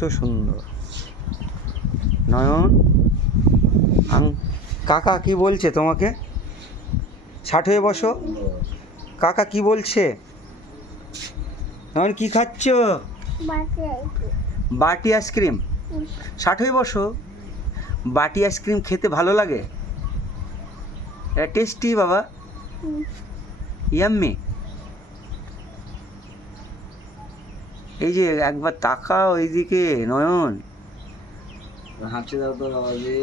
কত সুন্দর। নয়ন, কাকা কি বলছে তোমাকে? ষাট হয়ে বসো। কাকা কি বলছে? নয়ন কি খাচ্ছ? বাটি আইসক্রিম। ষাট হয়ে বসো। বাটি আইসক্রিম খেতে ভালো লাগে? এটা টেস্টি বাবা, ইয়াম্মি। এই যে একবার তাকাও এইদিকে নয়ন। হাঁটতে দাও তো বাবাকে।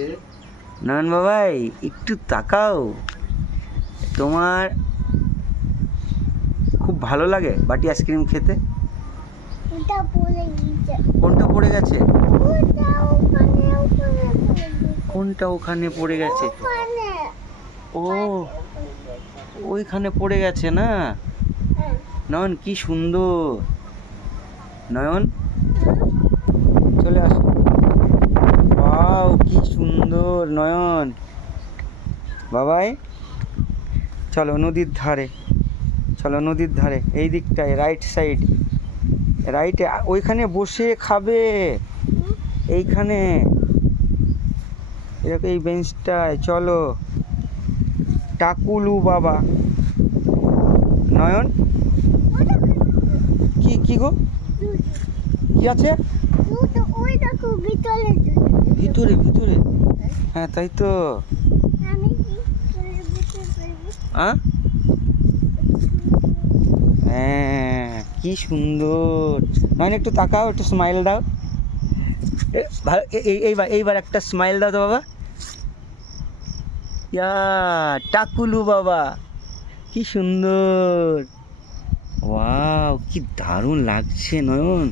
নয়ন বাবাই একটু তাকাও। তোমার খুব ভালো লাগে বাটি আইসক্রিম খেতে? কোনটা পড়ে গেছে? কোনটা ওখানে পড়ে গেছে? ও ওইখানে পড়ে গেছে না? নয়ন কি সুন্দর। নয়ন চলে আসো। ওয়াও কি সুন্দর নয়ন। বাবাই চলো নদীর ধারে, চলো নদীর ধারে, এই দিকটায় রাইট সাইড, রাইটে ওইখানে বসে খাবে। এইখানে এরকম এই বেঞ্চটায় চলো। টাকুলু বাবা। নয়ন কি কি গো, কি আছে ভিতরে? ভিতরে হ্যাঁ তাই তো। হ্যাঁ কি সুন্দর। নয়ন একটু তাকাও, একটু স্মাইল দাও। এইবার এইবার একটা স্মাইল দাও তো বাবা। ইয়া টাকুলু বাবা কি সুন্দর। ওয়াও কি দারুণ লাগছে নয়ন।